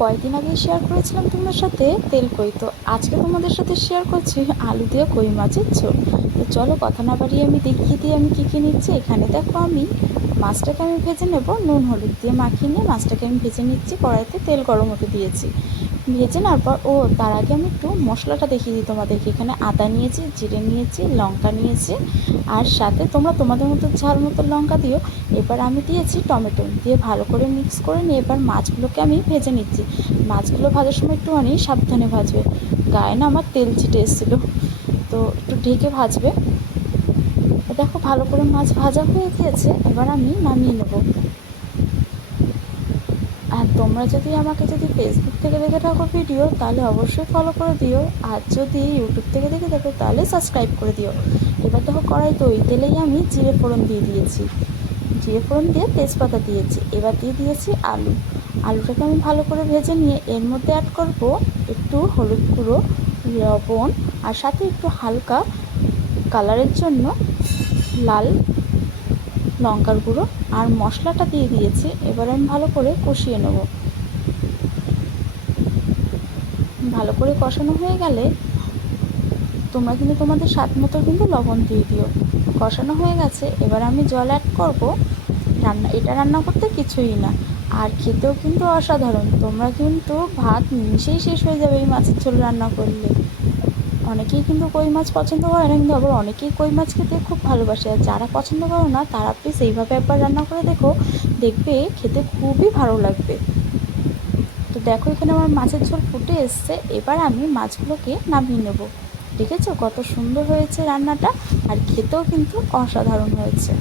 কয়েকদিন আগে শেয়ার করেছিলাম তোমার সাথে তেল কই, তো আজকে তোমাদের সাথে শেয়ার করছি আলু দিয়ে কই মাছের ঝোল। তো চলো কথা না বাড়িয়ে আমি দেখিয়ে দিই আমি কী কী নিচ্ছি। এখানে দেখো আমি মাছটাকে আমি ভেজে নেব, নুন হলুদ দিয়ে মাখিয়ে নিয়ে মাছটাকে আমি ভেজে নিচ্ছি। কড়াইতে তেল গরম হতে দিয়েছি। ভেজে নেওয়ার পর তার আগে আমি একটু মশলাটা দেখিয়ে দিই তোমাদেরকে। এখানে আদা নিয়েছি, জিরে নিয়েছি, লঙ্কা নিয়েছি, আর সাথে তোমরা তোমাদের মতো ঝাল মতো লঙ্কা দিও। এবার আমি দিয়েছি টমেটো, দিয়ে ভালো করে মিক্স করে নিয়ে এবার মাছগুলোকে আমি ভেজে নিচ্ছি। মাছগুলো ভাজার সময় একটুখানি সাবধানে ভাজবে, গায়ে না আমার তেল ছিটে এসেছিলো, তো একটু ঢেকে ভাজবে। দেখো ভালো করে মাছ ভাজা হয়ে গিয়েছে, এবার আমি নামিয়ে নেব। আর তোমরা যদি আমাকে ফেসবুক থেকে দেখে থাকো ভিডিও, তাহলে অবশ্যই ফলো করে দিও, আর যদি ইউটিউব থেকে দেখে থাকো তাহলে সাবস্ক্রাইব করে দিও। এবার দেখো কড়াইতে ওই তেলেই আমি জিরে ফোড়ন দিয়ে দিয়েছি, জিরে ফোড়ন দিয়ে তেজপাতা দিয়েছি। এবার দিয়ে দিয়েছি আলুটাকে আমি ভালো করে ভেজে নিয়ে এর মধ্যে অ্যাড করব একটু হলুদ গুঁড়ো, লবণ, আর সাথে একটু হালকা কালারের জন্য লাল লঙ্কার গুঁড়ো, আর মশলাটা দিয়ে দিয়েছি। এবার আমি ভালো করে কষিয়ে নেব। ভালো করে কষানো হয়ে গেলে তোমরা কিন্তু তোমাদের স্বাদ মতো কিন্তু লবণ দিয়ে দিও। কষানো হয়ে গেছে, এবার আমি জল অ্যাড করব। এটা রান্না করতে কিছুই না, আর খেতেও কিন্তু অসাধারণ। তোমরা কিন্তু ভাত নিমিশেই শেষ হয়ে যাবে এই মাছের ঝোল রান্না করলে। অনেকেই কিন্তু কই মাছ পছন্দ করে না, কিন্তু আবার অনেকেই কই মাছ খেতে খুব ভালোবাসে। আর যারা পছন্দ করো না তারা প্লিজ এইভাবে একবার রান্না করে দেখো, দেখবে খেতে খুবই ভালো লাগবে। তো দেখো এখানে আমার মাছের ঝোল ফুটে এসছে, এবার আমি মাছগুলোকে নামিয়ে নেব। দেখেছো কত সুন্দর হয়েছে রান্নাটা, আর খেতেও কিন্তু অসাধারণ হয়েছে।